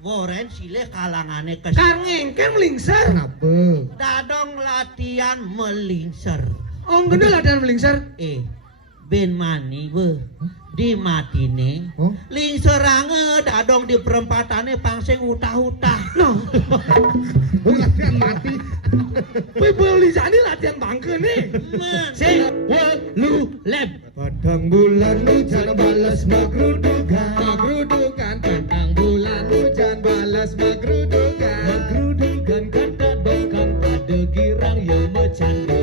Woren silih kalangane Kang engken melingser. Kenapa? dadong latihan melingser. Oh, gede latihan melingser. Ben mani we di matine Oh? lingserange dadong di perempatane pangsing utah-utah. No. Oh, latihan mati. Wih, beli jani latihan bangke nih. Men. Lu lab. Padang bulan hujan balas magrudukan. Magrudukan padang bulan hujan balas magrudukan. Magrudukan kata dokang pada girang yang bercanda.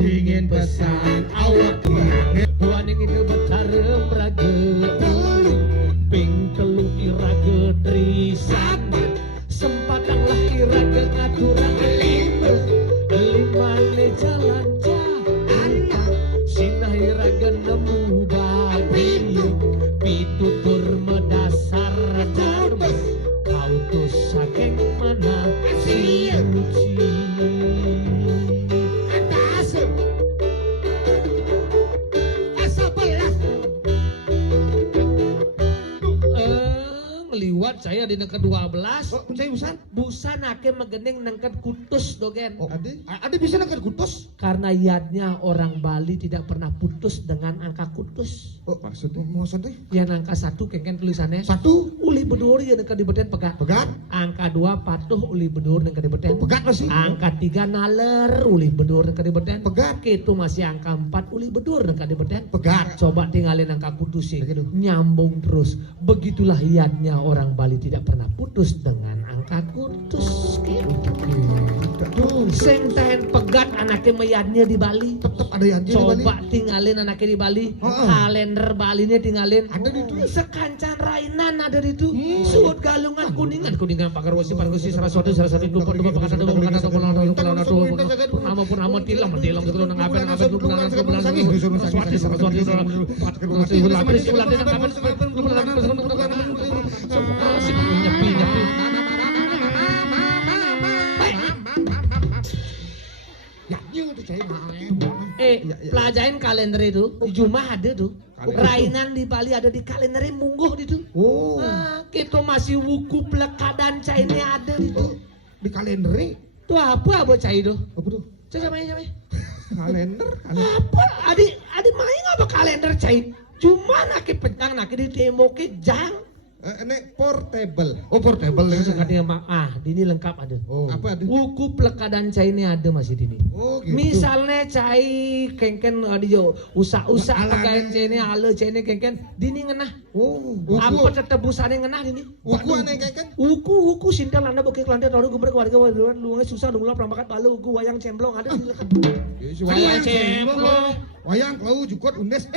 Ingin pesan awak buan yang itu bertarung raga. Ping telu iraga trisan. Sempatang lah iraga ngaturang lima. Limane jalan anak. Sinah iraga nemu babi. Pitutur medasar darma. Kau tuh saking mana si uci. Meliwat saya di negeri 12. Oh, saya busan. Busan ake megening nengket kutus dogen. Oh, ade bisa nak kutus? Karena yadnya orang Bali tidak pernah putus dengan angka kutus. Oh, maksudnya? Yang angka 1 kengken tulisannya. 1 Uli bedur ya nengket dibeten pegat. pegat. Angka 2 patuh uli bedur nengket dibeten. Pegat masih. Angka 3 naler uli bedur nengket dibeten. Pegat. Itu masih angka 4 uli bedur nengket dibeten. Pegat. Coba tinggalin angka kutus sih. Begitu. Nyambung terus. Begitulah yadnya orang Bali tidak pernah putus dengan angka kutus. Aduh, Sing tahen pegat anaknya meyadnya di Bali. tetap ada yang di Bali. Coba tinggalin anaknya di Bali. Kalender Balinya tinggalin. Ada di itu. Sekancan rainan ada di itu. Suut galungan kuningan pakarwasi saraswati lupa pakasada purnama tilam gitu nang ngapain nyepi pelajarin kalender itu di Jumah ada tuh. Rainan di Bali ada di kalender mungguh itu. Oh, Kita masih wuku plekadan cai ini ada itu. di kalender. Tuh apa cai itu? Apa tuh? Coba main. Kalender. Apa? Adi main apa kalender cai? Cuma naki pegang naki di demo ke jang. Ini portable. Oh, portable. Dini lengkap ada. Oh. Apa ada? Wuku plekadan cai ini ada masih dini. Oh, gitu. Misalnya cai kengken adijo usak Alane. pagain cai ini ale cai ini kengken dini ngenah. Oh, Apa tetebusane ngenah dini? Wuku aneh kayak kan? Wuku sintal anda bokeh kelantar taruh geber keluarga luangnya susah nunggulah perampakat balu wuku wayang cemblong ada di lekat. Wayang cemplong. Wayang kelau jukot undes.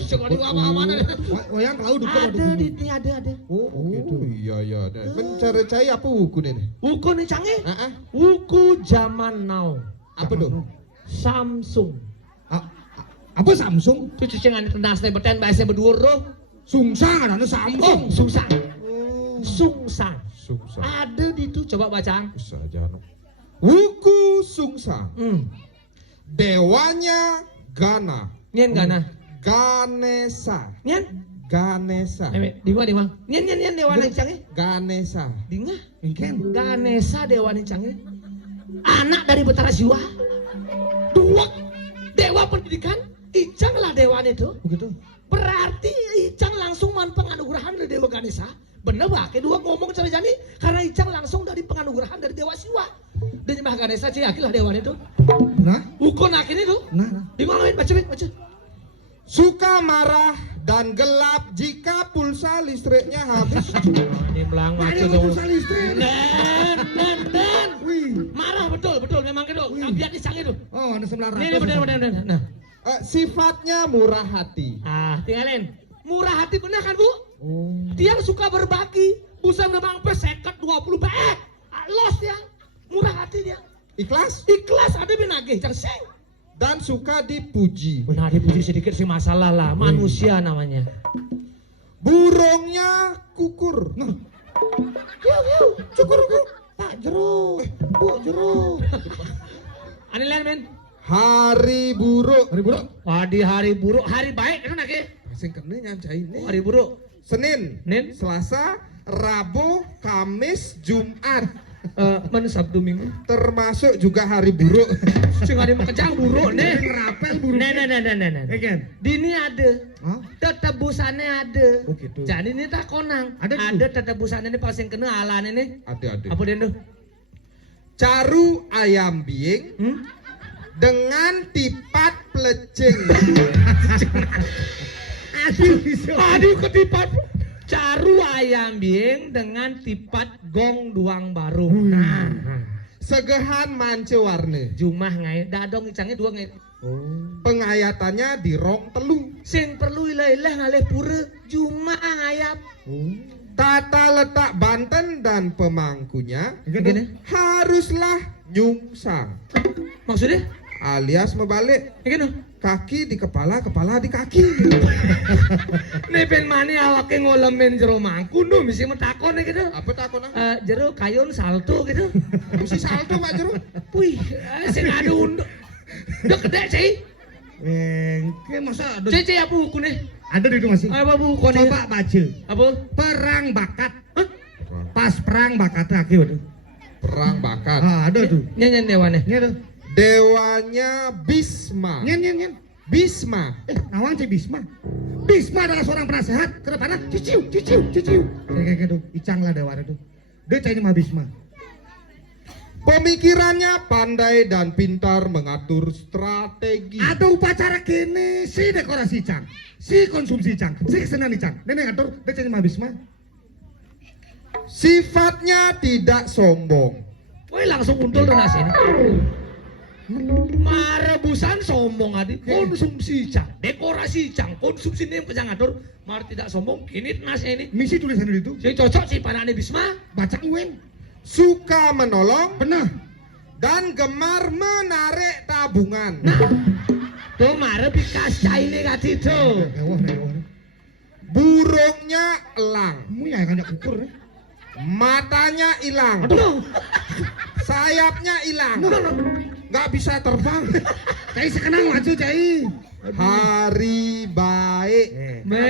Sekali apa-apa ada. Wayang kelau jukot. Ada di sini ada. Oh, gitu. Iya. Mencari cai apa wuku nih? Wuku nih canggih. Heeh. Wuku zaman now. Apa tuh? Samsung. Apa Samsung? Cucu cengan tendas teh beten bahasa berdua roh. Sungsang ada Samsung. Sungsang. Oh. Sungsang. Sungsang. Ada di itu coba bacaan. Bisa aja. Wuku Sungsang. Dewanya Gana. Nyen gana. Ganesha. Nyen. Ganesha. Di mana? Nyen dewa nih canggih. Ganesha. Dinga. Ikan. Ganesha dewa nih canggih. Anak dari Betara Jiwa. Dua dewa pendidikan. Icang lah dewa itu. Begitu. Berarti Icang langsung man penganugerahan dari Dewa Ganesha. Bener bah, kedua ngomong cara jani karena Icang langsung dari penganugerahan dari Dewa Siwa. Dan nyembah Ganesha sih akilah dewa itu. Nah. Ukon akin itu. Nah. Di mana baca. Suka marah dan gelap jika pulsa listriknya habis. Ini belang Ada macam pulsa listrik. Dan. Wih. Marah betul memang gitu. Tapi hati sang itu. Oh, ada 900. Ini bener. Nah. Sifatnya murah hati. Tinggalin. Murah hati bener kan, Bu? Oh. Dia suka berbagi. Busan memang peseket 20 baik. Los ya. Murah hati dia. Ikhlas Ada binagih sing. dan suka dipuji. Benar dipuji sedikit sih masalah lah. Manusia namanya. Burungnya kukur. Nah. Cukur. Tak jeruk. Bu jeruk. Aneh men. Hari buruk. Wah di hari buruk, hari baik kan lagi. sing kene nyancai ini. Oh, hari buruk. Senin, Nin? Selasa, Rabu, Kamis, Jumat. Mana Sabtu Minggu? Termasuk juga hari buruk. Sing ada makejang buruk nih. Ngerapel buruk. Nah. Ken. Dini ada. Hah? Tetebusannya ada. Oh, gitu. Jadi ini tak konang. Ada tuh? Ada tetebusannya ini pas yang kena alan ini. Ada. Apa dia tuh? Caru ayam biing dengan tipat pelecing. Aduh ketipat. Caru ayam biing dengan tipat gong duang baru. Nah, Segehan mance warna. jumah ngai, dadong icangnya dua ngai. Pengayatannya di rong telu. Sing perlu ilah-ilah ngalih pura, jumah ngayap. Tata letak Banten dan pemangkunya Gini, haruslah nyungsang maksudnya? alias membalik. Gini, Kaki di kepala, kepala di kaki. nih pen mani awake ngolemen jero mangku no, mesti metakon gitu. Apa takon? Jero kayun salto gitu. Mesti salto Pak Jero. Wih, sing ada unduk. Udah gede sih. Engke masa ada Cece apa buku nih? ada di itu masih. Apa buku nih? Coba baca. Apa? Perang bakat. Hah? Pas perang bakat lagi waduh. Perang bakat. Ah, ada tuh. Nyanyian dewane. Ini ada. Dewanya Bisma. Nyen. Bisma. Nawang cek Bisma. Bisma adalah seorang penasehat ke depannya ciciu. Kayak gitu. Icang lah dewa itu. Dia cari mah Bisma. Pemikirannya pandai dan pintar mengatur strategi. Ada upacara kene si dekorasi Icang, si konsumsi Icang, si kesenian Icang. Nenek ngatur dia cari mah Bisma. Sifatnya tidak sombong. Woi langsung untul tuh nasi ini. Marebusan sombong adik. Konsumsi cang, dekorasi cang, konsumsi ini yang kejang ngatur. Mar tidak sombong, kini nasi ini. Misi tulisan itu. Sing cocok sih panane Bisma. Baca uwen. Suka menolong Benar. dan gemar menarik tabungan. Tuh mare bikas cai ini kati tuh. Ewah. Burungnya elang. Kamu ya ngajak ukur. Matanya hilang. Aduh. Sayapnya hilang. Nggak bisa terbang. Cai sekenang maju cai. Hari baik. Me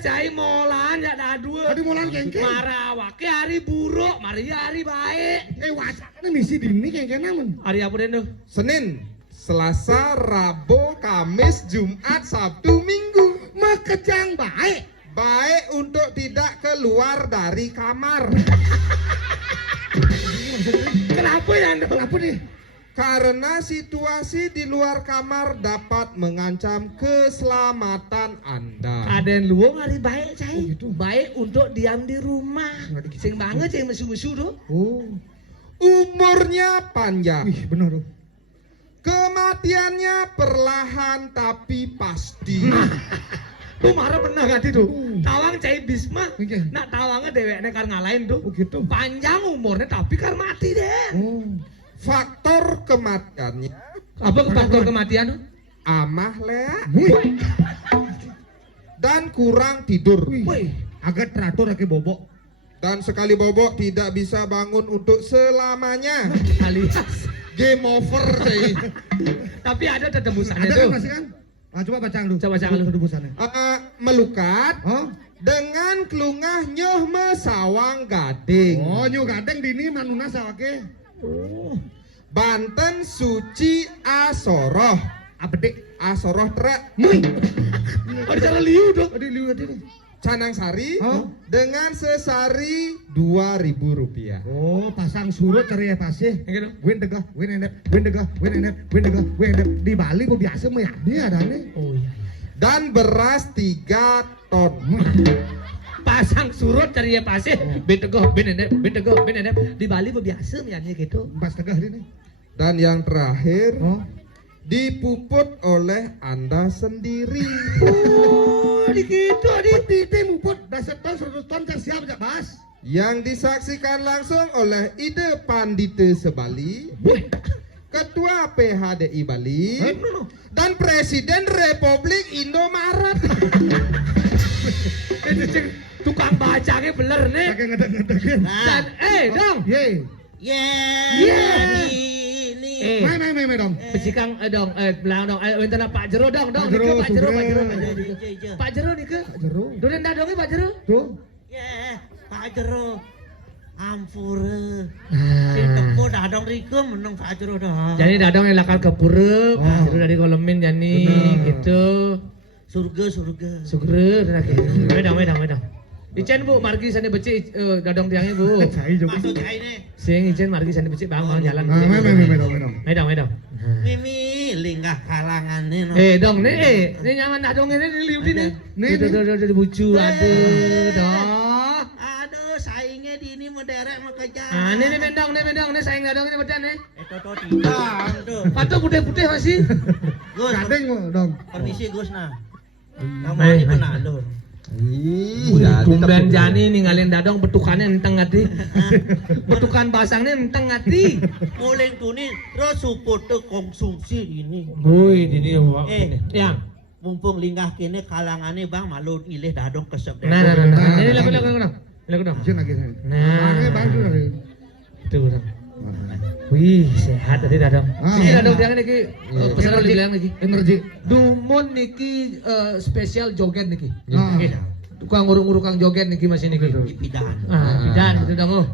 cai molan ya ada dua. Tadi molan kengkeng. Mara awake hari buruk, mari hari baik. Wacana misi dini kengkeng namun. Hari apa deh tuh? Senin, Selasa, Rabu, Kamis, Jumat, Sabtu, Minggu. Makejang baik. Baik untuk tidak keluar dari kamar. Kenapa ya? Kenapa nih? Karena situasi di luar kamar dapat mengancam keselamatan Anda. Ada yang luang hari baik cai. Oh, gitu. Baik untuk diam di rumah. Nggak dikit. Sing banget sing mesu-mesu tuh. Oh. Umurnya panjang. Wih, benar tuh. Kematiannya perlahan tapi pasti. Tuh marah pernah gak tuh? Tawang cai Bisma. Oke. Nak tawangnya deweknya kan ngalahin tuh. Oh gitu. Panjang umurnya tapi kan mati deh. Oh. Faktor kematiannya Apa faktor kematian tuh? amah lea Wih. dan kurang tidur. Wih. Agak teratur lagi bobok. Dan sekali bobok tidak bisa bangun untuk selamanya. Alias. Game over say. Tapi ada tetebusannya Ada tuh. kan masih kan? Ah, coba baca dulu. Coba baca dulu. Tebusannya. Melukat Oh. dengan kelungah nyoh mesawang gading. Oh, nyu gadeng dini manuna sawake. Oh. Banten suci asoroh. Apa dek? Asoroh trek. Mui. Oh di cara liu tuh. Tadi liu tadi. Canang sari Oh. dengan sesari Rp2.000. Oh, pasang surut ceria pasih. Yang gitu. Win degah, win enet. Di Bali kok biasa mah ya. Dia ada nih. Oh iya. Dan beras 3 ton. Pasang surut cari ya pasir. Betegoh, benenet. Di Bali biasa ya gitu. Pas tegah ini. Dan yang terakhir Oh. dipuput oleh Anda sendiri. Oh, di gitu di tite muput dasar ton 100 ton kan siap jak Bas. Yang disaksikan langsung oleh Ide Pandite Sebali, Ketua PHDI Bali, dan Presiden Republik Indomaret. Tukang bacanya bener nih. Pakai ngedek-ngedek. Dan dong. Ye. Yeah. Ini Mai dong. Becikang dong, belang dong, minta Pak Jero dong, Pak Jero, Pak Jero, Sugeng. Pak Jero nih ke, Jero. Duren dadongnya Pak Jero. Tuh. Ya, Pak Jero. Ampura. Nah. Sing teko dadong rike meneng Pak Jero dah. Jadi dadong yang lakar ke pura, Pak Oh. Jero dari kolemin jadi Bener. gitu. Surga. Sugere lagi. Medang. Icen Bu, margi sana becik dadong tiangnya Bu. Cai juga. Masuk cai nih. Sing Icen margi sana becik bang jalan. Ah, mai dong. Medang. Mimi linggah kalangan nih no. Dong nih nyaman dadong ini liuk nih. Nih. Tuh bucu, aduh, dong. Aduh, saingnya di ini mau derek mau kejar. Ah, nih bendong, nih sayang dadong ini bedan nih. Toto tidak tuh. Patok putih masih. Gus, Gading dong. permisi Gus nah. Kamu Mai. ini penado. Tumben Jani ninggalin dadong betukannya enteng hati. Betukan basangnya enteng hati. Mulai tuni terus support konsumsi ini. Woi, ini yang. Mumpung linggah kini kalangannya bang malu ilih dadong kesep. Nah. Ini lagu dong. Jen lagi. Nah. Bangnya bantu dari. Itu dong. Wih, sehat tadi dadong. Ah. Ini dadong tiang niki pesan oleh bilang niki. Energi. Dumun niki spesial joget niki. Ah. Niki. Tukang ngurung-ngurung kang joget niki masih niki. Di pidahan. Bidan itu dong.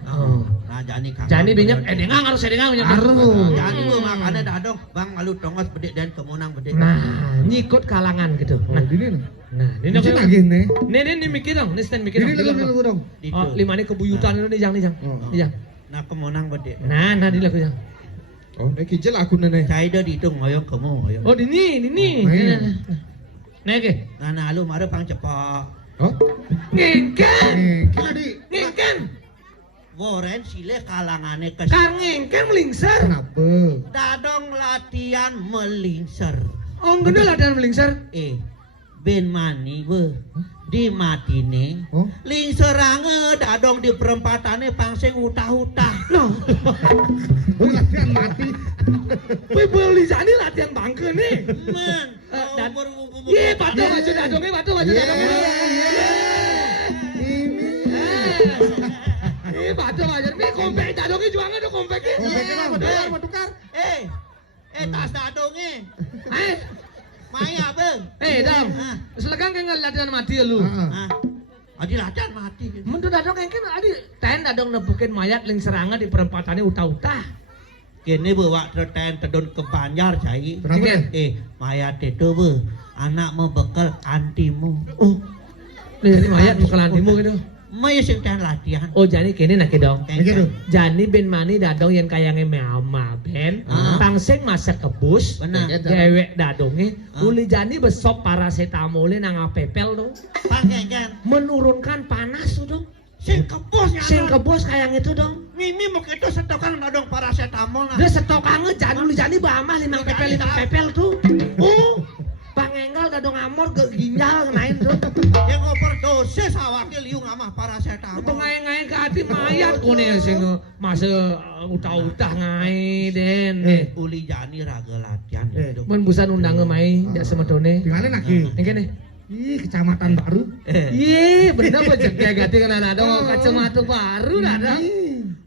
Nah jani kakak. Jani banyak dengang harus dengang banyak. Harus. Jani gua makannya dadong bang malu tongos bedek dan kemunang bedek. Nah, nyikut kalangan gitu. Nah, ini. Ini Jen lagi nih. Nih mikir dong, nih stand mikir Ini dong. lagu dong. Oh, lima ini kebuyutan itu nih jang. Oh. Jang. Nah kemunang bedek. Nah, di lagu jang. Oh, ini kijel aku nene. Cai dah dihitung ngoyong kamu ngoyong. Oh, ini. Nah, ke. Nah lu mari pang cepak. Oh. Ngengken. Kita di. Ngengken. Woren sile kalangane kes. Kang ngengken melingser. Kenapa? Dadong latihan melingser. Oh, gede latihan melingser. Ben mani we di matine. Oh. Lingserange dadong di perempatannya pangsing utah-utah. Loh, Oh, latihan mati. woi boleh jadi latihan bangke nih. Men, Dan- berbubu. Iya, batu maju dadongnya, batu maju dadongnya. Iya, batu maju. Ini kompek dadongnya juangnya tuh kompeknya. Mau tukar. Tas dadongnya. Eh, Maya bang. dong. Ah. Selegang kayak latihan mati ya lu. Ah. Adi latihan mati. Mentu dadong kayak adi ten dadong nebukin mayat ling seranga di perempatannya utah-utah. Kini bawa treten tedon ke Banjar cai. Kenapa? Mayat itu be anak mau bekal antimu. Oh, dari mayat muka lantimu gitu. Maya sing ten latihan. Oh, jadi kini nak dong. Begitu. Jani ben mani dadong yang kayangnya meama ben. Ah. Tangseng masak kebus. Benar. Dewek dadongnya. Ah. Uli jani besok paracetamolnya nang apepel dong. Panggengan. Menurunkan panas tuh dong. Sing kebos Sing kebos kayang itu dong. Mimi mau itu setokan dadong paracetamol nah. Dia setokange jani uli jani bamah 5 pepel tuh. Oh, pangenggal dadong amor ke ginjal nain tuh. Yang overdosis awake liu ngamah paracetamol. Pengain-ngain ke hati mayat kone sing masa utah-utah ngai den. Uli jani raga latihan itu. Men busan undang mai jak semedone. Tinggalin lagi. Yang kene. Ih, kecamatan baru. Iya, bener kok jek ganti kan ada kacamata baru ada.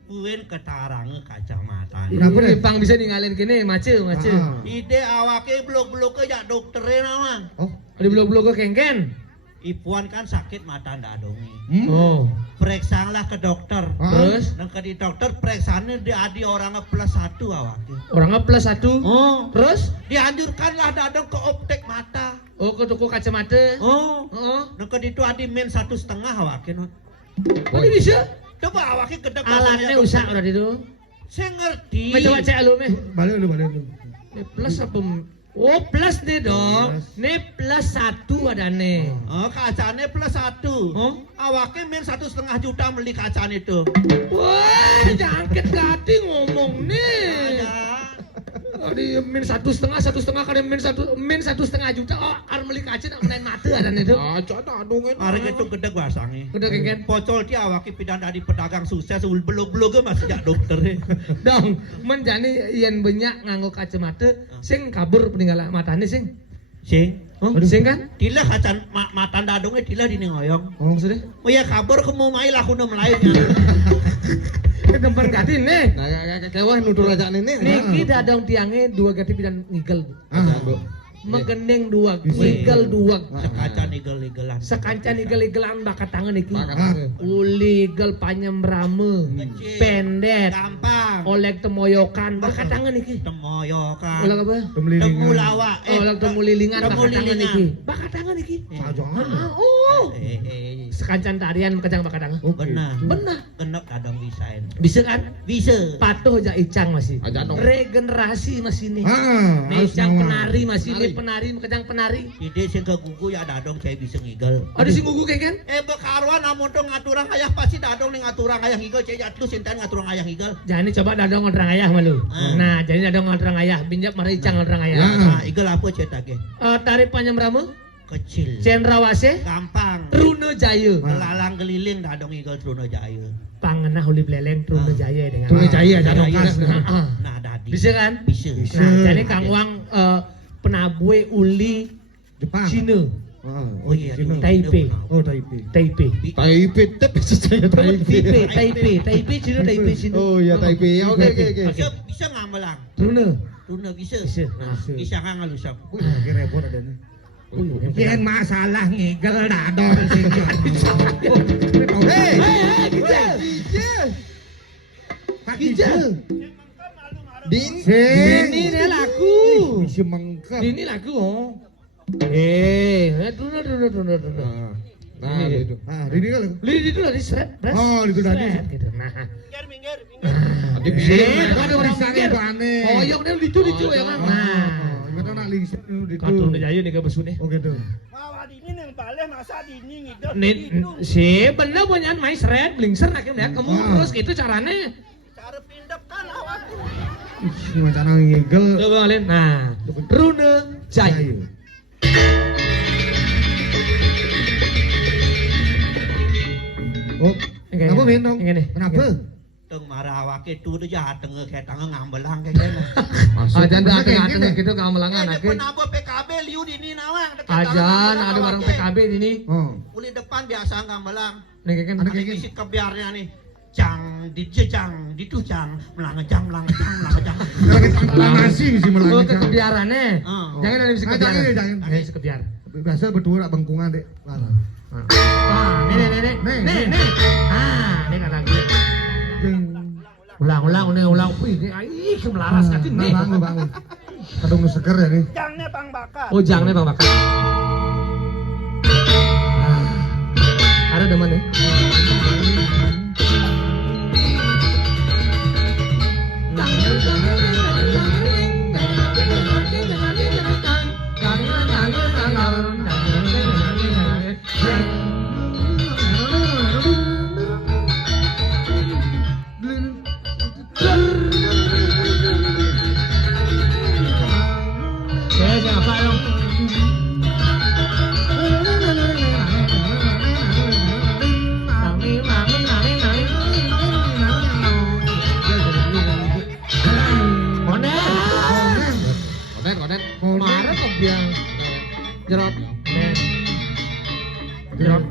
Puin ketarange kacamata. Kenapa deh? Pang bisa ninggalin kene mace. Ah. Ide awake blok-blok ya dokternya nama. Oh. Di blok-blok ke kengken. Ipuan kan sakit mata dadongi. Oh. Periksalah ke dokter. Terus Dan ke di dokter periksanya dia adi orangnya +1 awake. orangnya +1. Oh, Terus dianjurkanlah dadong ke optik mata. oh ke toko kacamata. Oh, Oh. dan ke ditu adi -1,5 awake non. Oh, ini bisa. Coba awake gedek Alatnya usah udah itu. Saya ngerti. Coba cek lu meh. Balik dulu. Ini plus apa? Oh, plus nih dong. Ini +1 ada nih. Oh, kacanya +1. Oh. Awake -1,5 juta beli kacaan itu. Wah, jangket gati ngomong nih. Ada. Di -1,5 kali -1,5 juta. Oh, harus beli kaca nak naik mata ada nih tuh. Aja dadongen. Hari itu gedek wasangi. Udah kengken. Pocol dia awake pidan dari pedagang sukses belum masih jak dokter. Dong, menjani yen banyak nganggo kacamata, sing kabur peninggalan matane sing. Sing, Oh, sing kan? dilah kacan matan dadongnya dilah dini ngoyong. Oh, maksudnya? Oh ya kabar kamu mai lah kuno melayu. Tempat gatin nih. Nah, kewah nutur aja ini. Niki dadong tiangnya dua gati pidan ngigel. Megeneng dua, ngigel dua. Sekacan igel-igelan. Sekancan igel-igelan bakat tangan iki. Bakat. Uligel panyembrame, Kecil. pendet, Gampang. oleh temoyokan bakat tangan iki. Temoyokan. Oleh apa? Temu lawa. Oleh temu lilingan temu bakat tangan lilingan. iki. Bakat tangan iki. Sajongan. Oh. Sekancan tarian kejang bakat tangan. Benar. Benar. Kenok kadang bisain. Bisa kan? Bisa. Patuh aja icang masih. Aja dong. Regenerasi masih nih. Harus Icang nawa. penari masih nih penari kejang penari. Ide sing ke gugu ya dadong saya bisa ngigel. Ada sing gugu kan? Bekarwan amun tong ngaturang ayah pasti dadong ning ngaturang ayah ngigel saya jatuh sintan ngaturang ayah ngigel. Jadi coba dadong ngodrang ayah malu. Ah. Nah, jadi dadong ngodrang ayah, binjak mari icang ngodrang ayah. Nah, igel apa cetak ge? Tari panyembrame, Kecil. cendrawase, Gampang. Truna Jaya. Lalang geliling dadong igel Truno Jaya. Pangenah huli beleleng Truna Jaya dengan. Truna Jaya dadong Jaya. khas. Nah, dadi. Bisa kan? Bisa. Nah, jadi Kang Wang penabue uli Jepang. Cina, Oh iya, Cina. Taipei. Oh, Taipei. Taipei. Taipei, tapi saya Taipei, Cina, Taipei, Cina. Oh iya Taipei. Oke. Bisa ngamelang. Truna. Truna bisa. Bisa. Nah, Bisa ngalusap. Wih, lagi repot ada nih. Kian masalah ngigel dadong sing. Hei, Pak Kijel. Din. ini dia laku. Bisa mengkep. Ini laku oh. Truna. Nah, itu. Ah, ini kan. Lidi itu dari shred, beres. Oh, itu dari. Shred, gitu. Nah. Nanti bisa. Ada orang sakit itu aneh. Koyok dia lucu ya Mang. Nah. Kita nak lingsir itu. Katung Jaya nih besune. Oh gitu. Mawa dini yang balik masa dini ngidol. Si bener punya main shred, blingser akhirnya kamu terus gitu caranya. Cara pindep kan awak. Ih, macam ngigel. Coba kalian. Nah, Truna Jaya. Oh, kenapa Bentong? Ini. Kenapa? Teng marah awake tu tu jahat tengah kayak tangan ngambelang kayak gini. Ajan dah tengah gitu kamelangan Depan akhir. apa PKB liu di ni nawang. Ajan ada barang PKB di sini. Oh. Uli depan biasa ngambelang. Nih kan Ada Ada kayak gini. isi kebiarnya nih. Cang, dijejang, ditujang, melangejang. Kalau nasi mesti Oh, melangit. kebiarannya. Oh. Jangan ada bisa Ah, kebiaran. jangan. Jangan bisa kebiar. Biasa berdua nak bengkungan dek. Ah, nih. Ah, ini kata gue. Ulang. Wih, ini kemelaras katin nih. Bangun. Kadang nu seger ya nih. Jangnya Bang Bakar. Oh, jangan nih Bang Bakar. Ada demen ya? Siapa dong? Konet. Marah kok biang. Jerot. Jerot.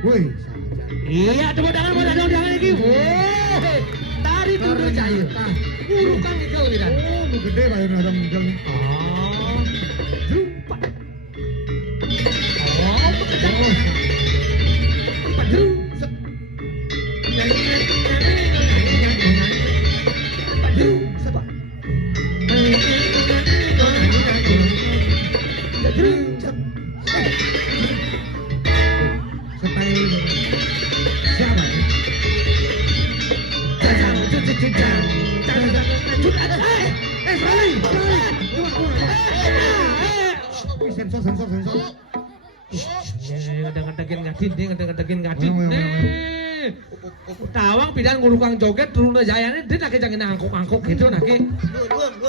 Woi, Iya, tepuk tangan lagi. Woi, tari Truna Jaya. ngurukang igel wiran. Oh, nu gede bae ada mungkin. Oh. Jumpat. Oh, betul. Empat jum. Empat jum. Sapa? Setai. Siapa? Sensor. Kadang-kadang ngadin. Tawang bidang ngurukang joget turun jayane dia nak jangan angkuk-angkuk gitu nak. Luang.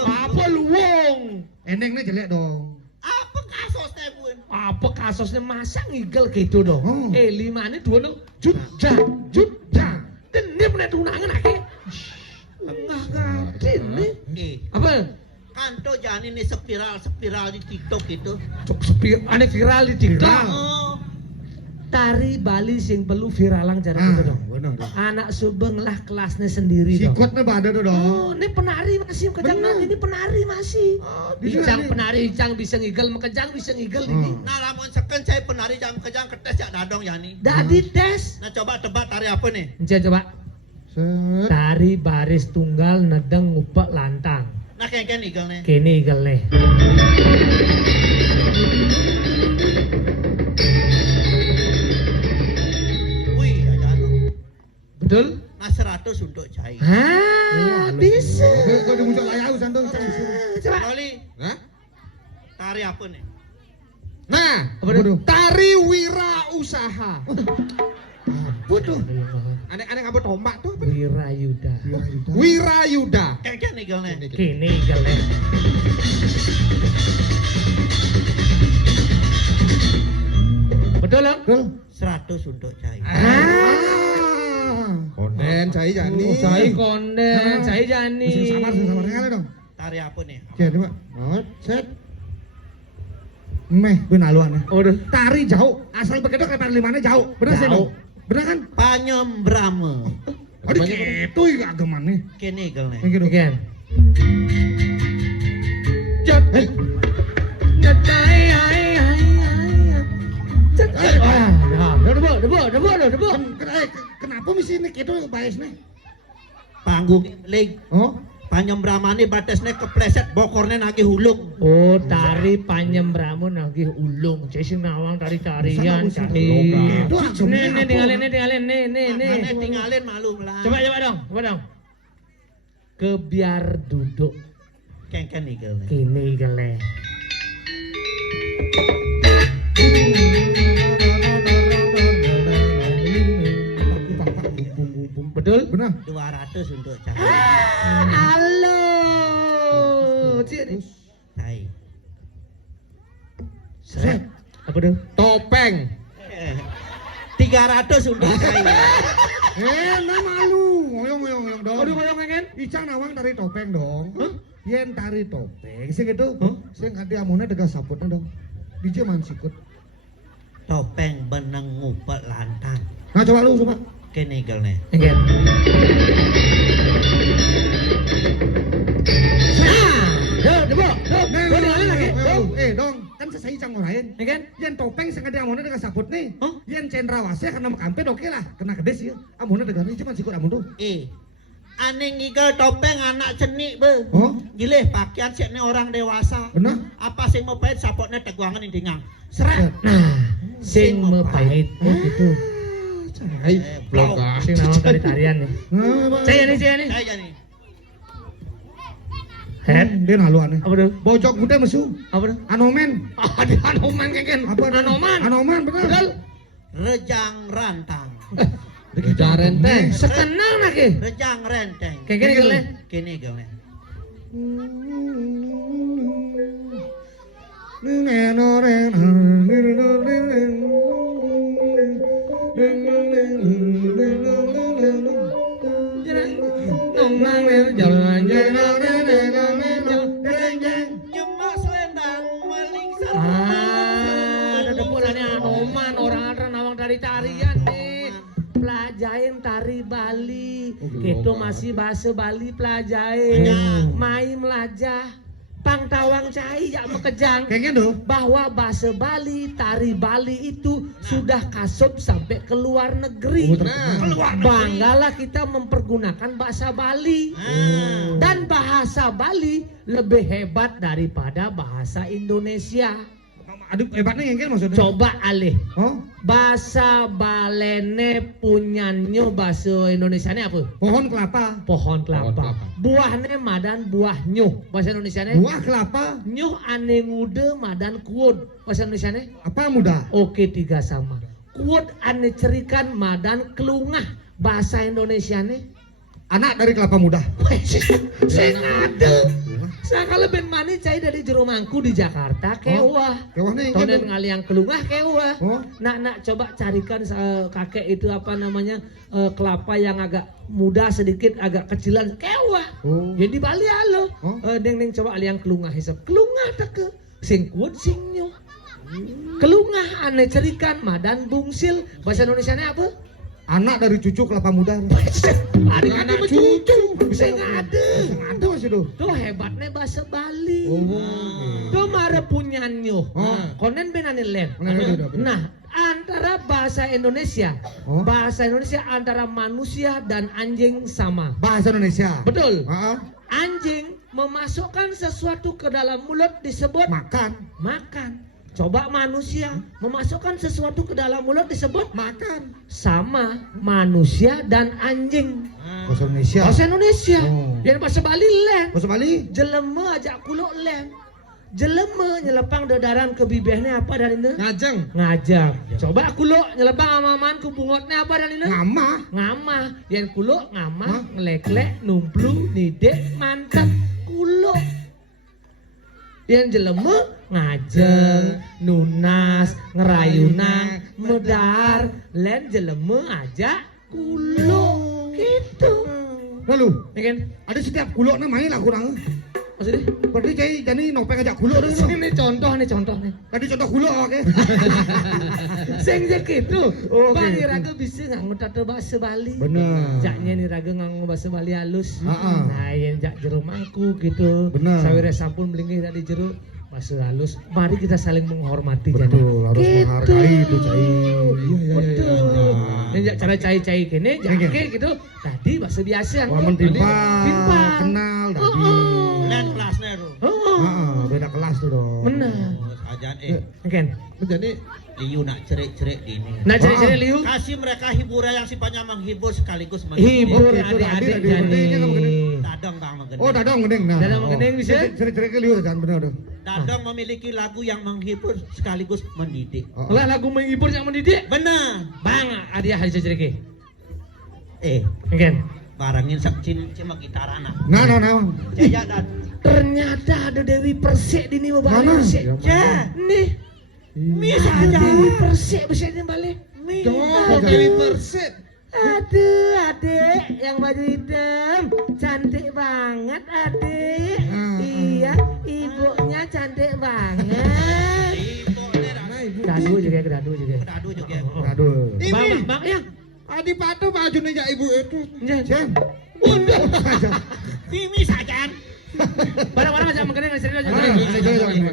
Apa luwung? Enengnya jelek dong. Apa kasosnya bun? Apa kasusnya masa ngigel gitu dong? Oh. Limane dua no jutja. Dan dia pernah tunangan ake. Lengah gadin nih. Apa? Kanto jangan ini spiral di TikTok itu. Aneh viral di TikTok. Oh, Tari Bali sing perlu viralang cara itu dong. Benar. Anak Subeng lah kelasnya sendiri dong. Sikotnya pada tuh dong. Oh, ini penari masih kejangan ini penari masih. Icang ini. penari Icang bisa ngigel, makejang bisa ngigel ini. nah lamun seken saya penari jam kejang ketes ya dadong ya nih. Dadi tes. Nah coba tebak tari apa nih? Coba. Set. Tari baris tunggal nedeng ngupek lantang. Nah kayak igel nih. Kini igel nih. Wih, aja Betul? Nah 100 untuk cai. Bisa. Kau udah muncul layau santung. Coba. Loli, Hah? tari apa nih? Nah, Apa tuh? tari wirausaha. Betul. Aneh-aneh ngabut ombak tuh. Wirayuda. Wirayuda. Kayak igel nih. Kini igel nih. Betul, Lang? Betul. 100 untuk cai. Konden cai jani. Saya konden, saya jani. Sing samar kali dong. Tari apa nih? Jadi pak. Set. Meh, gue naluan ya. Waduh. Tari jauh, asal begitu kayak limanya jauh. Bener sih Jauh. dong? Bener kan? Panyembrame. Aduh gitu ya agamanya. Kini igel nih. Yang gitu. Again. Jat. Ngetai hai. Jat. Debu. Kenapa misi ini gitu bias nih? Panggung leg. Oh? Panyembramane batesnya kepleset bokornya nagih hulung. Oh, tari panyembramu nagih ulung. Jadi nawang tari-tarian, cari. Nih, tinggalin. Makanya tinggalin malu lah. Coba dong. Kebiar duduk. Kengken igel nih. Kini gele. Betul? Benar. 200 untuk cai. Halo. Ciri. Cai. Set. Apa tuh? Topeng. 300 untuk cai. Nah malu. Ngoyong dong. Aduh, ngoyong kan? Icang nawang tari topeng dong. Yen tari topeng. Sing itu. Sing ganti amunnya degas saputnya dong. DJ man sikut. Topeng beneng ngupek lantang. Nah coba lu coba. Kini igel nih. Again. Dong, kan selesai Icang ngurain. Ya kan? Yen topeng sing ganti amunnya degas saput nih. Hah? Yen cendrawasih karena makampe oke lah. Kena kedes ya. Amunnya degas ini cuma sikut amun tuh. Aneh ngigel topeng anak cenik be. Oh? Gileh pakaian sih orang dewasa. Benar? Apa sing mau pahit sapotnya teguangan indingang. Seret. Nah, sing mepait. Oh gitu. Cai. Blok. Sing nawang tari-tarian nih. Nah, Saya nih. Saya nih. Head. dia naluan nih. Apa tuh? Bojok gede mesu. Apa tuh? Anomen. Di Anoman kan? Apa? Anoman benar. Betul? Rejang rantang. Rejang renteng. Sekenang lagi. Rejang renteng. Kayak gini gini. Kini igel nih. Nyemak selendang maling Ada depan Anoman orang ada nawang tari-tarian nih. Pelajarin tari tari Bali. Oh, belum, Kita Pak. masih bahasa Bali pelajari. Mai melajah. Pang tawang cai jak mekejang. Kayaknya do. Bahwa bahasa Bali, tari Bali itu sudah kasut sampai ke luar negeri. Banggalah kita mempergunakan bahasa Bali. Dan bahasa Bali lebih hebat daripada bahasa Indonesia. Aduh, hebatnya yang maksudnya. Coba alih. Oh, Bahasa Balene punyanyo bahasa Indonesianya apa? pohon kelapa. Pohon kelapa. Buahnya madan buah nyuh. Bahasa Indonesianya? Buah kelapa. Nyuh ane ngude madan kuod. Bahasa Indonesianya? Apa muda? Oke, tiga sama. Kuod ane cerikan madan kelungah. Bahasa Indonesianya? Anak dari kelapa muda. Saya ngade. Saya kalau ben mani cai dari jero mangku di Jakarta kewah. Kewahnya yang Tonen ngaliang kelungah kewah. Oh. Nak coba carikan kakek itu apa namanya kelapa yang agak muda sedikit agak kecilan kewah. Oh. Jadi Bali alo. Oh. Deng coba aliang kelungah hisap. Kelungah teke sing kuat sing nyuh. Kelungah ane cerikan madan bungsil. Bahasa Indonesianya apa? Anak dari cucu kelapa muda. Anak cucu. Saya ngade. Ada masih do. Tuh hebatnya bahasa Bali. Oh. Tuh mare punyanyo. Oh. Konen benani len. Benar. Nah, antara bahasa Indonesia, Oh. bahasa Indonesia antara manusia dan anjing sama. Bahasa Indonesia. Betul. Ah, Anjing memasukkan sesuatu ke dalam mulut disebut makan. makan. Coba manusia memasukkan sesuatu ke dalam mulut disebut Makan. sama manusia dan anjing. Bahasa Indonesia. Bahasa Indonesia. Oh. Yang bahasa Bali len. Bahasa Bali. Jeleme ajak kuluk len. Jeleme nyelepang dedaran ke bibirnya apa dari ini? Ngajeng. Ngajak. Coba kuluk nyelepang amaman ke bungotnya apa dari ini? Ngama. Ngamah. Yang kuluk ngamah, ngelek-lek, numplu, nidek, mantap. Kuluk. Yang jeleme ngajeng, nunas, ngerayunan, medar, len jeleme ajak kuluk. Gitu. Lalu, Ya kan? ada setiap kuluk main lah kurang. Maksudnya? Berarti cai jadi nopeng aja kuluk dulu. Ini contoh nih. Tadi contoh kuluk oke. Sing gitu. Oke. Bang Iraga bisa nganggo tato bahasa Bali. Bener. Jaknya nih Raga nganggo bahasa Bali halus. Heeh. Nah, yang jak jero mangku gitu. Bener. Sawire sampun melinggih dari jero bahasa halus. Mari kita saling menghormati jadi. Betul, harus menghargai itu cai. Iya. Betul. Yang jak cara cai-cai kene jake gitu. Tadi bahasa biasa. Wah mentimpa, Timpal. kenal tadi. Dan kelasnya tuh. Heeh, beda kelas tuh dong. Benar. Ajan Kan? Jadi Liu nak cerik-cerik di ini. Nah, cari-cari liu. Kasih mereka hiburan yang sifatnya menghibur sekaligus mendidik. Hibur Oke, itu adik-adik tadi, jadi. tadi kamu gini. Dadang bang mengendeng. Oh, dadong gede. Nah. Dadong gede bisa? Cerik-cerik liur kan benar tuh. Dadang memiliki lagu yang menghibur sekaligus mendidik. Oh. Lah lagu menghibur yang mendidik. Benar. Bang, adia hari ceriki. Kan? Barangin sak cima gitar anak. Nah. Jaya dan Ternyata ada Dewi Persik di nih balik Mana? Persik. Ya. Nih. Bisa Ada aja. Dewi Persik bisa ini balik. Dong, Dewi Persik. Aduh, adik yang baju hitam cantik banget, adik. Iya, ibunya cantik banget. Dadu juga. Dadu juga. Aduh. Bang, ya. Adi patu baju nih ya ibu itu. Jen. Udah. Mimi saja. Barang-barang aja mengenai cerita aja. Ah,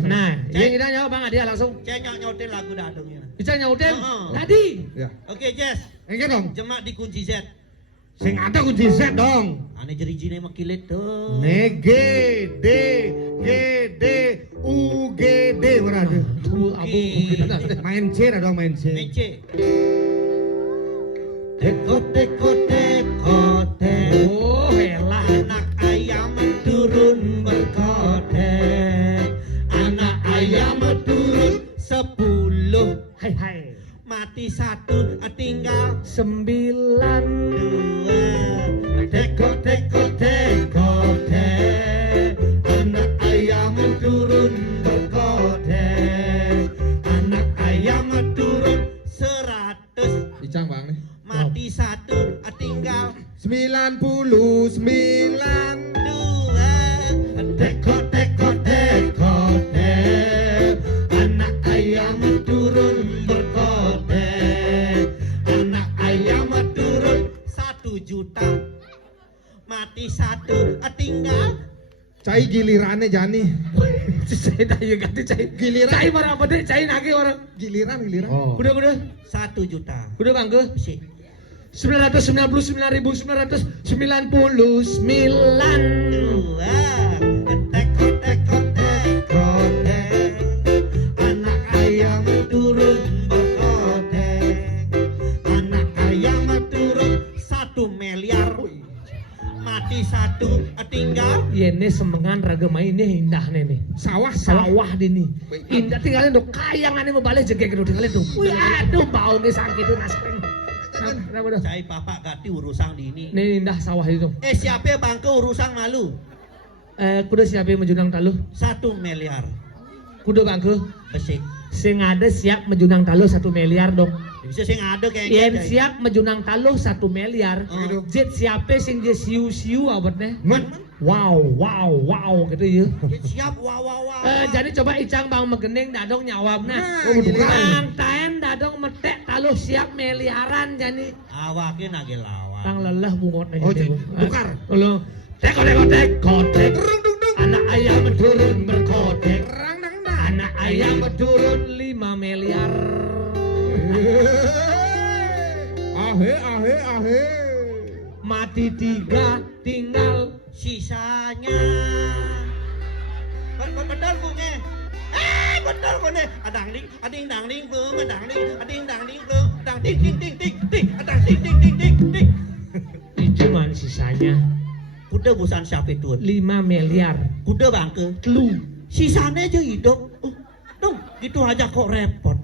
Nah, yang kita nyawa Bang Adia langsung. Saya nyautin lagu dadungnya. Bisa nyautin. Heeh. Tadi. Ya. Oke, Jess. Enggak dong. Jemak dikunci Z. Sing ada kunci Z dong. Ane jerijine makilit tuh. Ne G D G D U G D mana ada? Tuh abu kita. Main C ada dong main C. Mece. Teko. Oh, helah. Anak ayam turun berkodek. Anak ayam turun 10. Hai. Mati 1, tinggal 9. 2. Teko. Anak ayam turun berkodek. Anak ayam turun 100. Icang bang nih. Mati 1, tinggal 99. 2. Teko. Anak ayam turun berkodek. Anak ayam turun 1 juta. Mati 1, tinggal. Cai gilirannya Jani. Cai tanya ganti cai. Giliran. Cai marah apa deh? Cai nage orang. Giliran. Oh. Udah. 1 juta. Udah bangga. Sih. 999.999. Kotek. Anak ayam turun berkotek. Anak ayam turun 1 miliar. Mati 1, tinggal. Ini semengan raga mainnya indah nih. Sawah di nih. Indah tinggalin tuh kayangan ini mau balik jegek dulu tinggalin tuh. Wih, aduh bau nih sakit tuh naspeng. Kenapa tuh? Cai papa ganti urusan di ini. Nih indah sawah itu. Siapa bangke urusan malu? Kuda siapa yang menjunang taluh? 1 miliar. Kuda bangke. Besi. Sing ada siap menjunang taluh 1 miliar dong. Bisa sing ada kayak Yen siap menjunang taluh 1 miliar. Oh. Jet siapa sing dia siu abadnya? Wow gitu ya. Siap wah. Jadi coba Icang bang megening dadong nyawabna. Bang taen dadong metek taluh siap miliaran jadi. Awaknya nage lawan. Tang lelah bungot nih. Oh, bukar. Tolong. Kotek. Anak ayam turun berkotek. Anak ayam turun 5 miliar. Ahe. Mati 3 tinggal Sisanya. Betul bunge. Betul bunge. Adang ding belum. Adang ding belum. Adang ting. Adang ting. itu man sisanya Kuda busan siapa itu? 5 miliar. Kuda bangke. Lu Sisanya aja hidup. Dong, gitu aja kok repot.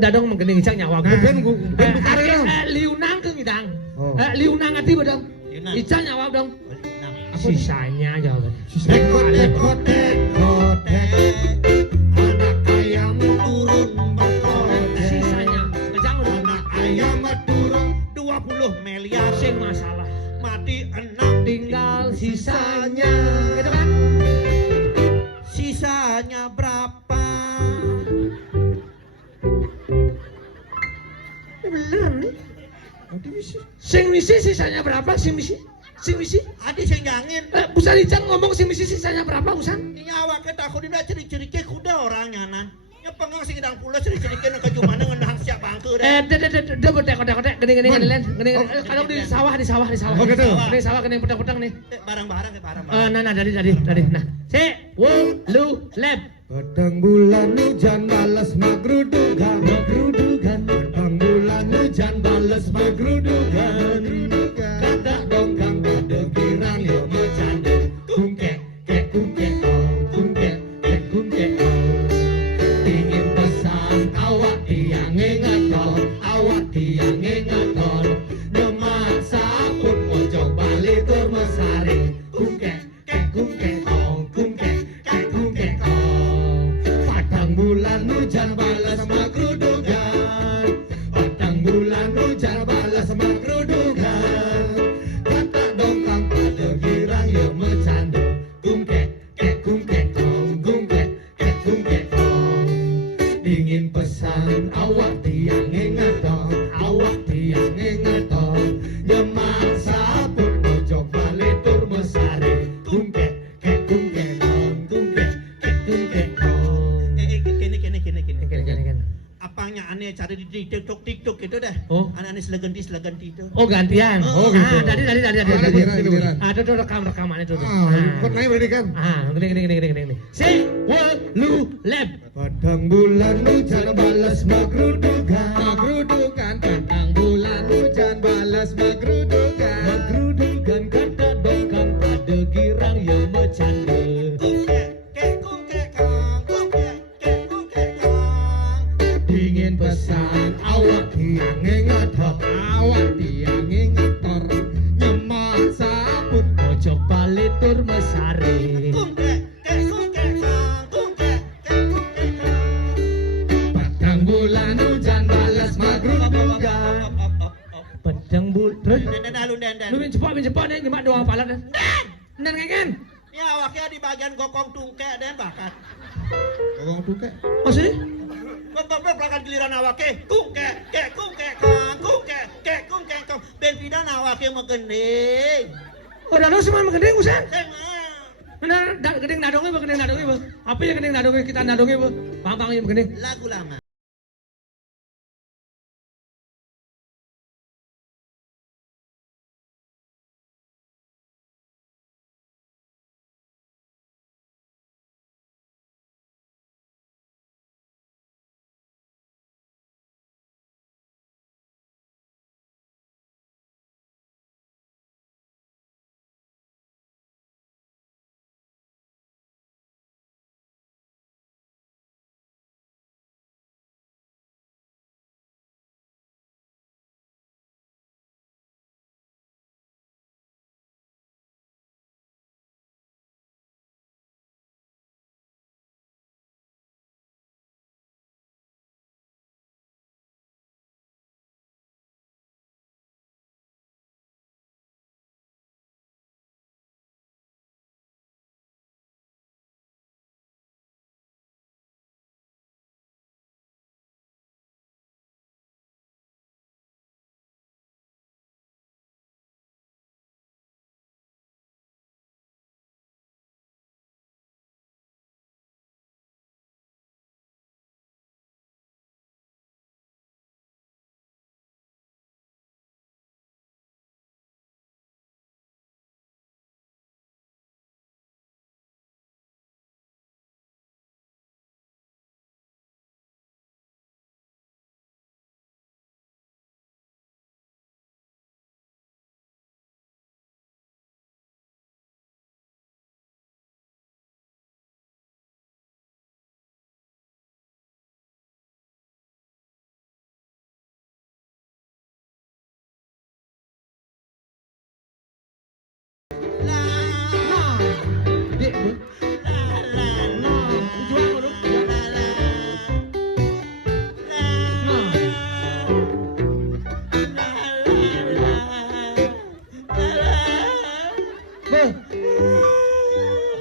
dadong menggening Icang nyawa Ben bukar ya. liunang ke ngidang. Oh. Liunang ati badong. Liunang. Icang nyawa dong. Nah, Sisanya jawaban. kotek. Anak ayam turun berkotek. Sisanya ngejang udah. Anak ayam turun 20 miliar. Sing masalah. Mati 6. Tinggal sisanya. Gitu kan? Sisanya berapa? Bener nih. Sing misi sisanya berapa? Sing misi? Adi sing jangin. Busan Icang ngomong sing misi sisanya berapa Busan? Ini awak takut dia ciri-ciri kuda orangnya nan. Ya pengang sing gedang pula ciri-ciri ke kejumana ngendang siap bangke deh. Dia kotek gini len. Kadang di sawah. Oh, gitu. Di sawah gini pedang nih. Barang-barang. Nah dari. Nah, lu lab. Petang bulan hujan balas magrudugan. Petang bulan hujan balas magrudugan. Kata dongkang pada girang yo bercanda. Kungkek oh. Ingin pesan awak tiang ingaton. Nyemat saput pojok balik tur mesari. Kungkek oh. Patang bulan hujan balas magrudugan. Kata dongkang pada girang yo bercanda. Kungkek oh. Ingin pesan awak tiang ingaton. Nyemak saput pojok balik tur mesari. Kungkek oh. Kene. Apanya aneh cari di TikTok gitu dah. Oh. Aneh selegan di itu. Oh gantian. Oh, gitu. Dari. Giliran. Itu rekaman itu. Ikut main berarti kan. Gini. Lu lab. Padang bulan hujan balas magrudugan. Petang bulan hujan balas magrudugan. Kata dongkang pada girang yo bercanda. Ingin pesan awak tiang ingator. Nyemak saput pojok balik tur mesari. Padang bulan hujan balas magrudugan. Pedang bul. Terus lu Lu min cepot nih nyemak doang palat dan. Nen ngeken. ya awaknya di bagian gokong tungkek dan bakat. Gokong tuh kek. Maksudnya? Beberapa pelakar giliran awake, kungke, kong. Ben pidan awake mau gending. Oh, dadong semua menggending usan. Tengah. Benar, gending nadongnya, Apa yang gending nadongnya kita nadongnya, Pang yang gending. Lagu lama.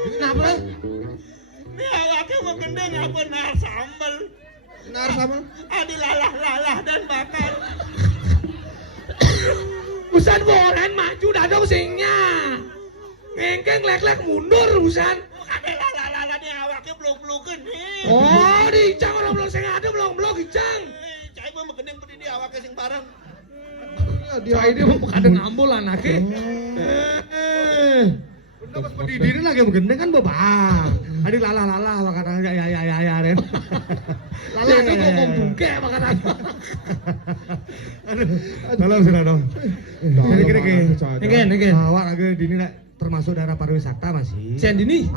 Kenapa? Ini awake mau gending apa nar sambel. Nar sama? Adi lalah dan bakar. Usan boren maju dadong singnya. Ngengkeng lek-lek mundur usan. Ada lalah nih awake blok-blokin nih. Oh, dicang orang belum sing ada belum dicang. Cai mau gending berdiri awake sing bareng. Dia ini mau kadang ngambul anaknya. Udah pas pendidiri lagi begende kan babang. Adik lala makanya ya Ren. Lala itu ngomong bungke makanya. Tolong sudah dong. Jadi Negen. Awak lagi dini termasuk daerah pariwisata masih. Sen dini?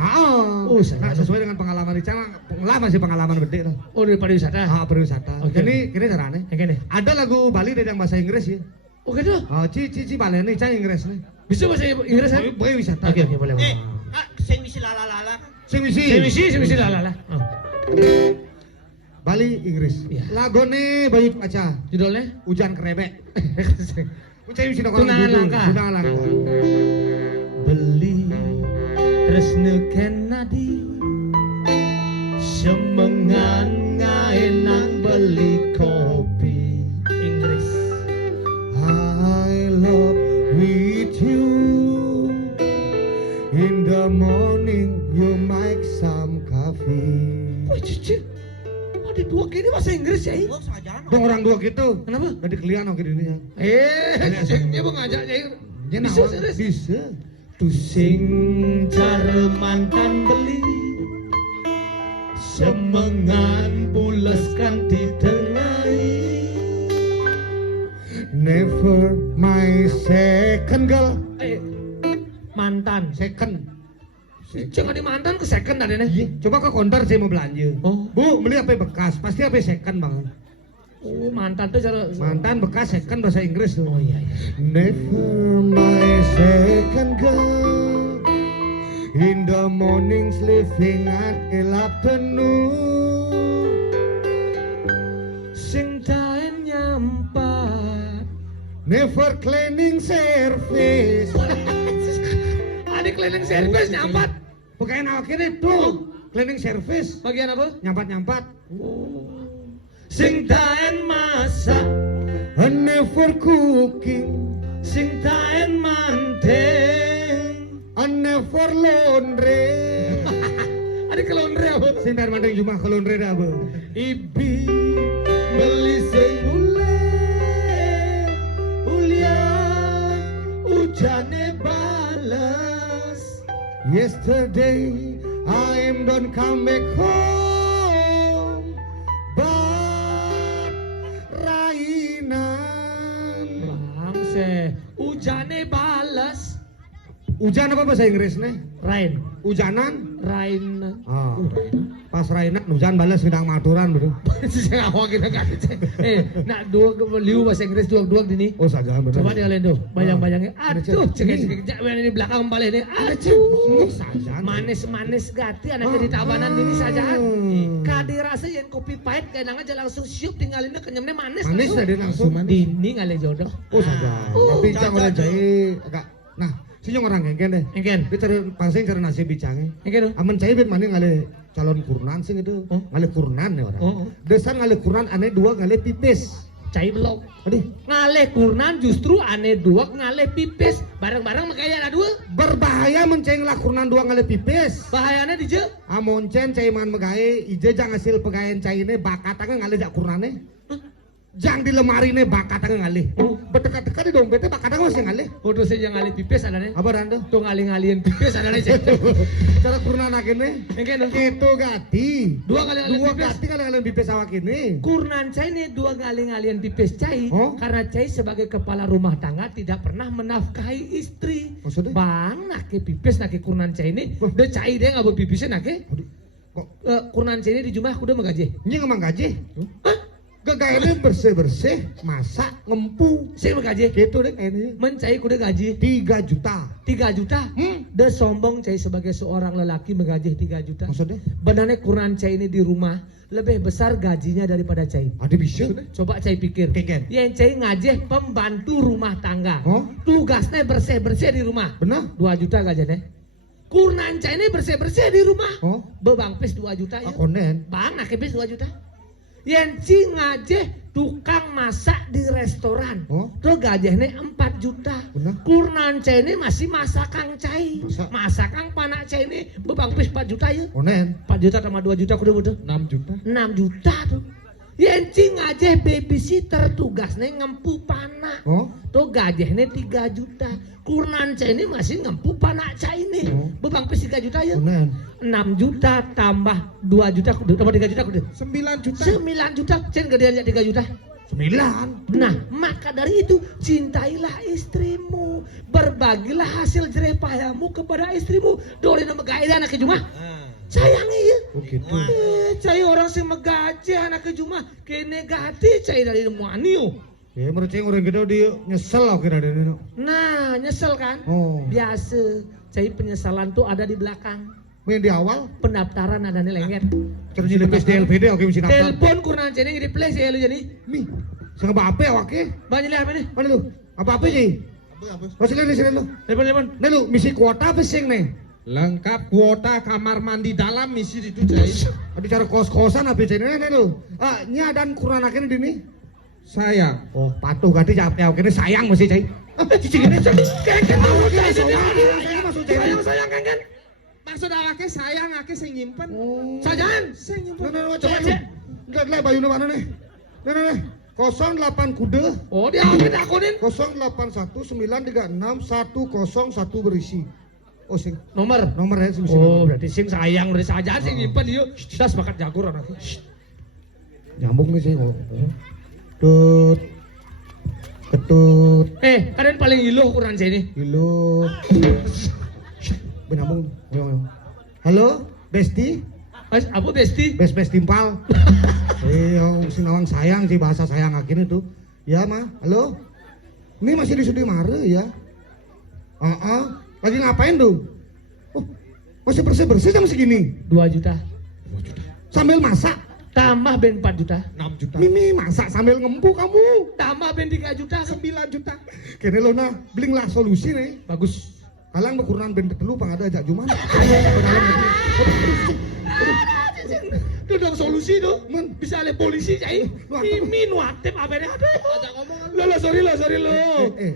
Oh, saya sesuai dengan pengalaman Icang, masih pengalaman gede lah. Oh, dari pariwisata. Pariwisata. Oke. Kini carane. Yang Ada lagu Bali dari yang bahasa Inggris ya. Oh, gitu. Cici Bali ini Icang Inggris nih. Bisa bahasa Inggris kan? Boleh wisata. Oke, boleh. Sing misi lalah. Sing misi Lala. Bali Inggris. Iya. Lagone Bayu Kaca. Judulnya? Hujan Kerebek. Ucai misi Tunangan langka. Beli tresno kenadi semengan ngaenang beli kopi Inggris. I love with you. In the morning you make some coffee. Wah, cici. Ada dua kini bahasa Inggris ya? Gua sajana. Dong orang dua gitu. Kenapa? Tadi kelian oke dirinya. Dia mau ngajak Jair. Bisa, serius? bisa. Tusing cara mantan beli semengan pulaskan ditengahi. Never my second girl. Mantan Second. jangan di mantan ke second tadi nih. Iya, coba ke counter saya mau belanja. Oh. Bu, beli HP bekas, pasti HP second banget. Oh, mantan tuh cara Mantan bekas second bahasa Inggris tuh. Oh iya. Never my second girl. In the morning sleeping at afternoon. Sing taen nyampat. Never cleaning service. Adik cleaning service nyampat. Pokoknya awak ini tuh cleaning service. Bagian apa? Nyampat-nyampat. Oh. sing taen masak, I never cooking, sing taen manteng. I never laundry. Ada kelondre apa? Sing dar mandeng cuma ke laundry dah apa? Ibi beli sing ulian ujane balas. Yesterday I am don't come back home, but Rainan. Bangse, ujane balas. Hujan apa bahasa Inggrisnya? Rain, Hujanan? rain. Ah, pas Rainan hujan balas sedang maturan bro. Saya awak kita kaget. Nak dua liu bahasa Inggris dua dini. Oh saja benar. Coba dia lihat tuh, bayang-bayangnya. Ada Aduh, cek. cekek ini belakang balik ini. Ini Aduh, saja. manis-manis gati anaknya di tabanan ini saja. Kadi rasa yang kopi pahit kadang aja langsung siup tinggalinnya kenyamnya manis. Manis tadi langsung. Dini ngale jodoh. Oh saja. Tapi cang orang jahit agak. Nah, sinyong orang kengken deh. Engken, Dia cari pasing cari nasi bicangnya. engken. Aman cai bet mana ngale calon kurnan sing itu. Ngale kurnan ya orang. Oh. Desan ngale kurnan aneh dua ngale pipis. Cai belok. Aduh, Ngale kurnan justru ane dua ngale pipis. Bareng-bareng makanya ada dua. berbahaya menceng lah kurnan dua ngale pipis. Bahayanya di je. Amoncen cai man megae ije jang hasil pegaen cai ini bakatanga ngale jak kurnane. Jang di lemari ini bakatanga ngale. Bedekat-dekat di dompetnya bakatanga masih ngale. Foto saya yang ngale pipis ada nih. Apa randa? Tuh ngali-ngalian pipis ada nih. Cara kurnan akene. Engken. Keto gati. Dua kali ngalian Dua pipis. gati kali ngalian pipis awak ini. Kurnan cai ini dua ngalian pipis cai. Oh? Karena cai sebagai kepala rumah tangga tidak pernah menafkahi istri. Maksudnya? Bang, nake pipis nake kurnan cai ini. Dia cai dia nggak pipisnya nake. Aduh, kok Kurnan cai ini di jumlah kuda mengaji. ini emang gaji? Hah? Gagainnya bersih-bersih, masak, ngempu. Saya mengaji. Gitu deh kayaknya. Mencai kuda gaji 3 juta. 3 juta. Hmm? Dia sombong cai sebagai seorang lelaki menggaji 3 juta. Maksudnya? Benarnya kurnan cai ini di rumah lebih besar gajinya daripada cai. Ada bisa? Coba cai pikir. Keken. Yang cai ngajih pembantu rumah tangga. Oh? Tugasnya bersih-bersih di rumah. Benar? 2 juta gajinya. Kurnan cai ini bersih-bersih di rumah. Oh? Bebang pis 2 juta ya. Konen. Bang, nak pis 2 juta. Yang cing ngajih tukang masak di restoran. Oh? Tuh gajinya 4 juta. Benar? Kurnan cai ini masih masakang cai. Masak. Masakang panak cai ini bebang pis 4 juta ya. Konen. 4 juta sama 2 juta kudu betul. 6 juta. 6 juta tuh. Yang cing ngajih babysitter tugasnya ngempu panak. Oh? Tuh gajinya 3 juta. Kurnan cai ini masih ngempu panak cai ini. Oh. Bebang pis 3 juta ya. Konen. 6 juta tambah 2 juta kudu tambah 3 juta kudu. 9 juta. 9 juta, cen gedeannya 3 juta. 9. Nah, maka dari itu cintailah istrimu, berbagilah hasil jerih payahmu kepada istrimu. Dori nama gairah anak cuma sayangi ya. Oh gitu. Cai orang sing megaji anak cuma kene gati cai dari muaniu. Ya mereceng orang gede dia nyesel lah kira dia ini. Nah, nyesel kan? Oh. Biasa, cai penyesalan tuh ada di belakang. Yang di awal Pendaftaran ada nih lengket. terus dilepis di LPD oke mesti daftar. Telepon kurang cene di play saya lu jadi. Nih, sama apa awake? Banyak lihat apa nih? Mana lu? Apa sih? Apa? Masih lihat di sini lu. Telepon. Nih lu misi kuota apa sih nih? Lengkap kuota kamar mandi dalam misi itu Cai. Ada cara kos-kosan apa sih nih lu? Ah, nya dan kurang akhirnya di nih. Sayang. Oh, patuh ganti jawab ya oke sayang masih cai. Cici gini cai. Kengken lu masuk cai. Sayang kan? Maksud awake sayang ake sing nyimpen. Sajan. Sing nyimpen. Nah, Coba coba cek. Enggak lah bayunya mana nih? Nah. 08 kude Oh, dia apa akunin? 081936 101 berisi. Oh sing Nomor. nomornya sing Oh, berarti sing sayang udah saja sing nyimpen dia. Das bakat jagur anaknya. nyambung nih sih. Tut. Ketut. Kalian paling iluh kurang sini. Halo. Benambung. Halo, Besti? Mas, apa besti? Best timpal. Yang sinawang sayang sih bahasa sayang akhirnya tuh. Ya, Ma. Halo. Ini masih di Sudi Mare ya? Lagi ngapain tuh? Oh, masih bersih-bersih jam segini. 2 juta. Sambil masak. Tambah ben 4 juta. 6 juta. Mimi masak sambil ngempu kamu. Tambah ben 3 juta. 9 juta. Kene lo nah, belinglah solusi nih. Bagus. Alang bekuran ben telu pang ada ajak juman. Ayo, ke dalam lagi. Aduh, Itu dong solusi tuh. Men. Bisa oleh polisi cai. Mimi nuatip apa ini? Aduh. Lo sorry lo.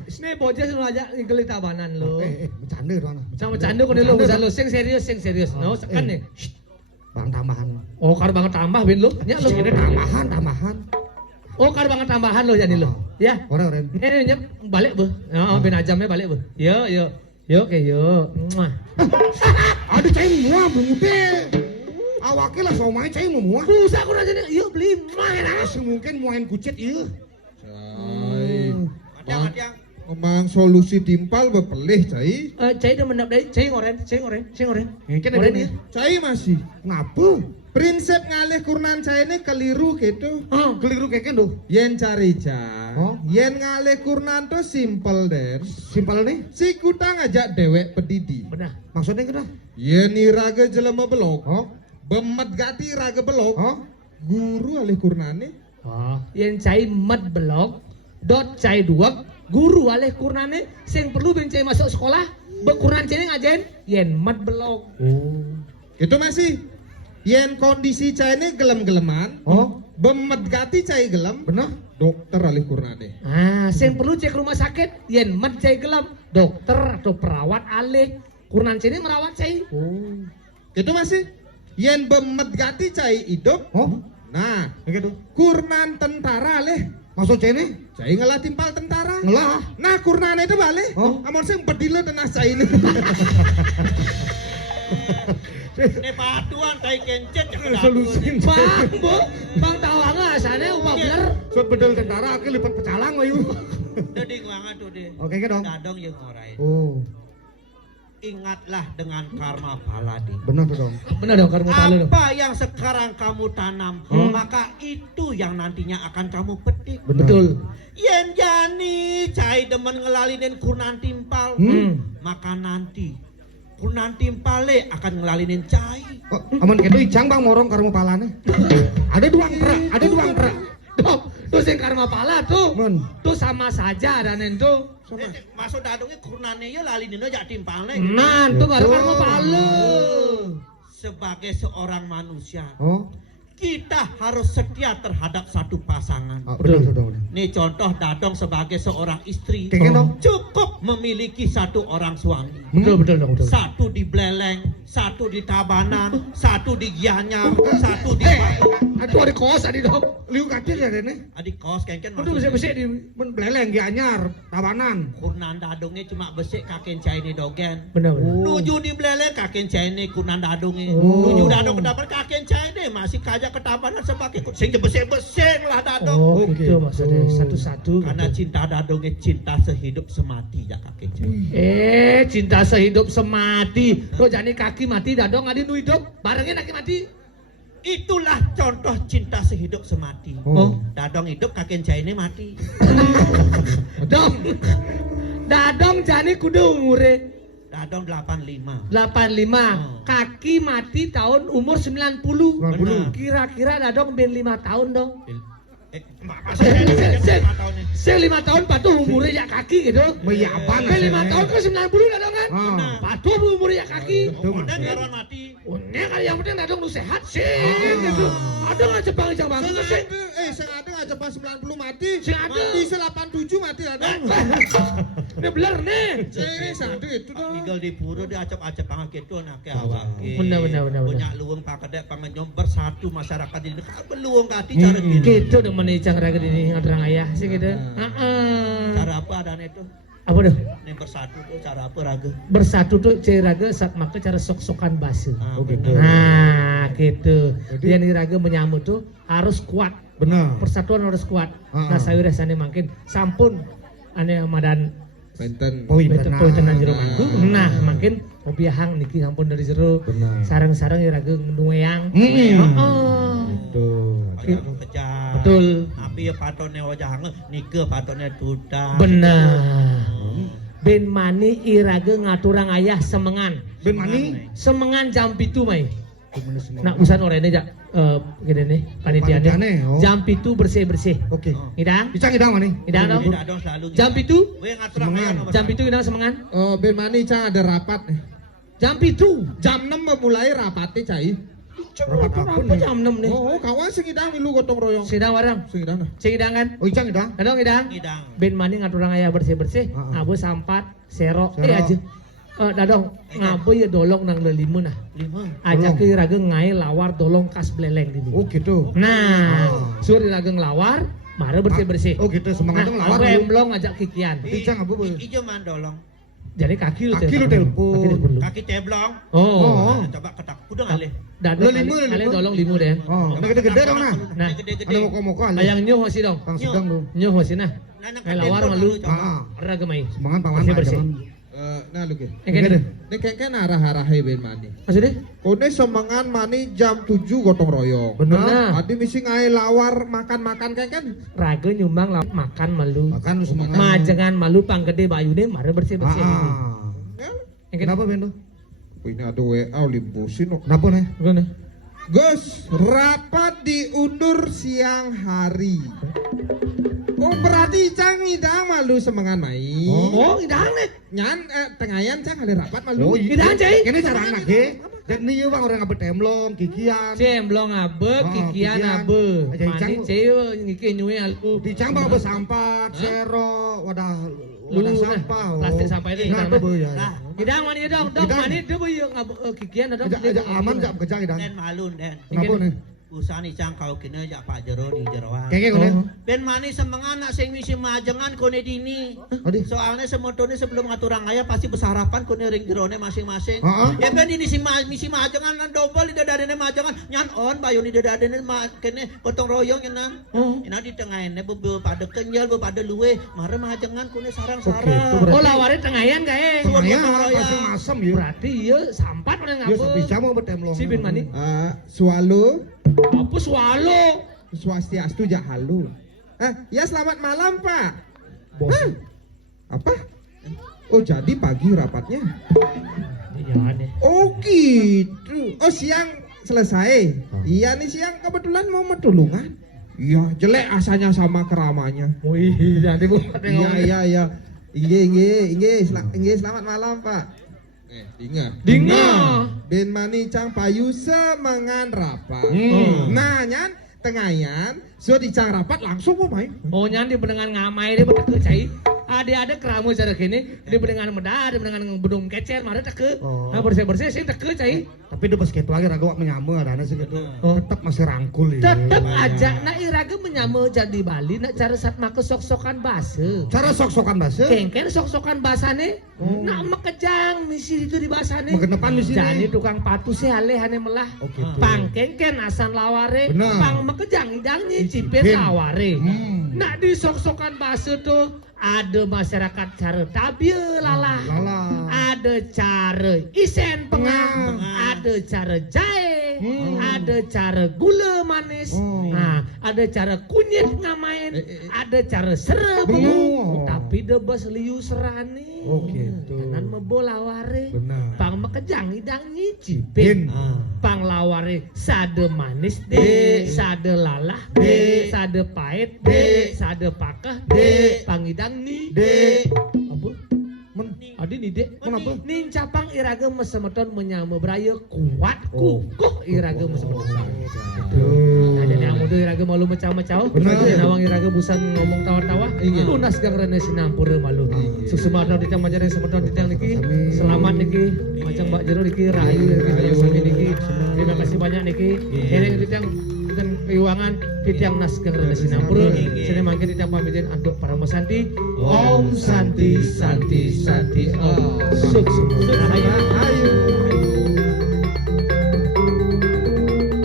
Nih bocah selalu aja ngeli tabanan lo. Bercanda doang. Jangan bercanda kau lo, bisa lo. Sing serius. No, sekan nih. Bang tambahan. Oh, kar banget tambah bin lo. Nya lo gini Tambahan. Oh, kar banget tambahan lo jadi lo. Ya. Orang. Ini nyep balik bu. Oh, bin ajamnya balik bu. Yo. Muah. Aduh cai muah bute. Awake lah somai cai muah. Busa aku aja nih. Yuk beli main ah. Mungkin muahin kucit ieu. Cai. Adang. Memang solusi timpal bepelih cai. Cai udah mendap dari cai ngoren. Mungkin Ngoren ada ya. Cai masih. Ngapa? Prinsip ngalih kurnan cai ini keliru gitu. Keliru keken doh. Yen cari cai. Oh. Yen ngalih kurnan tuh simple der. Simpel nih. Si kuta ngajak dewek pedidi. Benar. Maksudnya kena? Yen iraga jelema belok. Oh. Bemet gati iraga belok. Oh. Guru alih kurnane. Oh, yang cai mat blok, dot cai duak, guru alih kurnane, sing perlu ben cai masuk sekolah, bekurnan cai ngajain, yen mat blok. Itu masih. Yen kondisi cai ini gelem-geleman. Oh. Bemet gati cai gelem. Benar? Dokter alih kurnane. Ah, sing perlu cek rumah sakit, yen mat cai gelam, dokter atau perawat alih kurnan cai ini merawat cai. Oh. Itu masih. Yen bemet gati cai hidup. Oh. Nah, Begitu. kurnan tentara alih. Maksud cai ini? Cai ngelah timpal tentara. Ngelah. Nah, kurnane itu balik. Oh. Amon sing bedilo tenas cai ini. Nih patuan tai kencet yang Solusi. Bang tahu nggak asalnya umah bener. Suat bedel tentara ke lipat pecalang wayu. Jadi banget tuh deh. Oke ke dong. Dadong yang ngorai. Oh. Ingatlah dengan karma paladi. Benar tuh dong. Bener dong karmu tahu dong. Apa yang sekarang kamu tanam, maka itu yang nantinya akan kamu petik. Betul. Yen jani cai demen ngelalinin kurnan timpal, maka nanti kurnan timpale akan ngelalinin cai. Oh, aman kedo icang bang morong karmu palane. Ada duang perak. Tuh sing karma pala tuh. Men. Tuh sama saja dan itu. Masuk dadungnya kurnane ya lalinin aja timpalnya. Nah, tuh baru karma pala. Sebagai seorang manusia, Oh. kita harus setia terhadap satu pasangan. Betul. Nih contoh dadong sebagai seorang istri, Kayaknya dong. cukup memiliki satu orang suami. Betul dong. Satu di Bleleng, satu di Tabanan, satu di Gianyar, satu di Aduh ada kos tadi dong. Liu kacil ya dene. adik kos kengken Aduh besek di. Men beleleng ge anyar, tabanan. kurnan dadungnya cuma besek kaken cai ini dogen. Benar. Nuju di Bleleng kaken cai ini kurnan dadungnya. Oh. Nuju dadung kedapat kaken cai ini masih kajak ke Tabanan sebagai sing besek lah dadung. Oh gitu maksudnya satu-satu. Karena cinta dadungnya cinta sehidup semati ya kaken cai. Cinta sehidup semati. Kok jani kaki mati dadong adi nu hidup barengnya kaki mati. Itulah contoh cinta sehidup semati. Oh. Dadong hidup kaken cai ini mati. Dadong jani kudu umure Dadong 85. 85. Kaki mati tahun umur 90. Benar. Kira-kira dadong ben 5 tahun dong. Masih 5 tahun ini. Saya 5 tahun patuh umurnya ya kaki gitu. Meyaban. Ben 5 tahun ke 90 dadong kan. Ah. Patuh umurnya ya kaki. Kemudian karuan mati. Ini kan yang penting dadong lu sehat sih gitu. Ada nggak Jepang sih? Sing ada aja pas 90 mati. Sing ada. Mati 87 mati ada. Ini bener nih. Satu itu dong. Tinggal di pura dia acap-acap pangan gitu nak ke awak. Benar. Punya luwung pakadek pangenyom bersatu masyarakat ini. Beluwung kati cara gitu. Gitu dong menicang raga ini ngadrang ayah sih gitu. Cara apa dan itu? Apa tuh? Ini bersatu tuh cara apa raga? Bersatu tuh ciraga saat maka cara sok-sokan basuh. Ah, gitu. benar. Nah, gitu. Jadi- Yang diraga menyambut tuh harus kuat. Benar. Persatuan harus kuat. Ah. Nah, saya udah sana makin sampun ane madan Benten. Poi betul benar. poin tenan jero mangku. Nah, makin obiahang niki sampun dari jero. Benar. Sarang-sarang iraga nueyang. Heeh. Tuh. Wajah kejar. Betul. Tapi ya patone wajah nike patone duda. Benar. Ben mani iraga ngaturang ayah semengan. Ben mani. Semengan jam 7 mai. Nak usan orangnya jak gini nih Panitiane, panitiane. oh. Jam 7 bersih. Oke. Idang? Icang mani. Idang dong. Tidak dong selalu. Jam 7? Gue ngatur Semangat. Jam 7 idang semengan. Ben Mani cang ada rapat nih. Jam 7. Jam 6 memulai rapatnya cai. Apa jam 6 nih? Oh, kawan sing idang milu gotong royong. Sidang warang. Sing idang. Sidang kan? Oh, ijang dah. Kadang idang. Ngidang. Ben mani ngaturang aya bersih-bersih, Heeh. abu sampat, sero, Sero. aja. Dadong, ngabu ya dolong nang lelimun nah. 5. Aja ke irageng ngai lawar dolong kas beleleng di Oh, gitu. Nah, Oh. sur irageng lawar, mare bersih-bersih. Oh, gitu. Semangat dong lawan. Aku emblong ngajak kikian. Ijang abu. Ijo mandolong. Jadi kaki lu Kaki lu telepon. Kaki telepon lu. Kaki ceblong. Oh. Coba ketak kuda ngalih. Dadong Lu limu, kali limu. dolong limu deh. Oh, nah gede-gede dong nah. Nah. Gede-gede. Ada moko-moko ali. Ayang nyuh masih dong. Kang sedang lu. Nyuh masih nah. Nah, Ngai lawar malu. Ah. Ragemai. Semangat paman Bersih-bersih. Nah lu ke. Yang gini. Ini kengken arah-arahe ben mani. Maksudnya? Kone semangan mani jam 7 gotong royong. Benar. Adi misi ngai lawar makan-makan kengken. Raga nyumbang makan malu. Makan lu semangat. Majengan malu panggede bayune mare bersih-bersih. Ah. Yang gini. Kenapa Bendo? Oh, ini ada WA limbusin kok. Kenapa nih? Gimana? Gus, rapat diundur siang hari. Oh berarti cang idang malu semangan main. Oh, idang nih. Nyan tengayan cang ada rapat Oh, malu. Idang cai. Ini cara anak ge. Dan ini bang orang ngabet temlong, kikian. Cemblong abe, Oh, kikian kikian. abe. Aja icang. Mani ceu ngike nyue alu. Di cang bang abe sampat, sero, wadah Lu, sampah. nah, plastik sampah itu Nah, idang, itu nah. bu ya. Nah, Idang mani dong, dong Idang. mani deu yeuh ngabe kikian dong. Aja aman gak kerja idang. Den malun den. Kenapa nih? Usaha nih cang kau kena jak pak jero di jeroan. Kayaknya kone. Ben mani semangan nak sing misi majengan kone dini. Adi. Soalnya semotone sebelum ngaturang aya pasti besarapan kone ring jerone masing-masing. Heeh. Ya ben ini misi majengan nan dobel di dadane majengan nyan on bayu di dadane kene gotong royong nyenan. Ina di tengahene bebe pada kenyal be pada luwe mare majengan kone sarang-sarang. Oh laware tengayan gae. Tengahnya masem-masem ya. Berarti ieu sampat mana Ya ngabe. sebisa mau betemlong. Si bin mani. Swallow, Apa swalo? swastiastu jahalu. Ya selamat malam Pak. Bos. Apa? Oh jadi pagi rapatnya. Iya aneh. Oh gitu. Oh siang selesai. Iya nih siang kebetulan mau metulungan. Iya jelek asanya sama keramanya. Wih, nanti bu. Iya. Inge, selamat malam Pak. Ingat. Dinga. Ben mani cang payu semangan rapat. Nah nyan tengayan sudah dicang rapat langsung mau main. Oh nyan di pendengar ngamai dia betul cai. Ada keramu cara kini di pendengar medah, di pendengar bedung kecer, mari teke. Oh. Nah bersih sih teke cai. Tapi udah basket lagi raga wak menyama ada sih gitu. Oh. Tetap masih rangkul ya. Tetep aja nak iraga menyama jadi Bali nak cara saat make sok-sokan base. Cara sok-sokan bahasa. Kengken sok-sokan basane. Nak makejang misi itu di basane. Magenepan misi ini. Jadi tukang patu sih aleh hane melah. Oh, gitu. Pang kengken asan laware. Benar. Pang makejang idangnya cipin Cipin. laware. Nak Hmm. di sok-sokan base tuh ada masyarakat cara tabieu lalah. Lala. Ada cara isen pengang, Pengang. ada cara jahe, ada cara gula manis, Oh. nah ada cara kunyit ngamain, ada cara serebu, Bengu. tapi debes liu serani. Oh, gitu. Kanan mebo laware, Benar. pang mekejang idang nyicipin. Bin. Pang laware sade manis D. de, sade lalah D. de, sade pahit D. de, sade pakah D. pangidang ni D. apa? Men. Adi nih dek, Kenapa? nih capang iraga mesemeton menyama beraya kuat Oh. kukuh iraga mesemeton. Tuh. Ada yang muda iraga malu macau-macau, Benar. ada nawang iraga busan ngomong tawa-tawa, lunas gang rene sinampur malu. Sukses matur ditang majaring semeton ditang niki, selamat niki, macam Mbak Jero niki, rayu niki, sami niki. Terima kasih banyak niki. Ini ditang dan keuangan titiang nas gang rene sinampur. Sini mangke ditang pamitin anduk para mesanti. Om Santi Santi Santi Om. Sukses. Rahayu.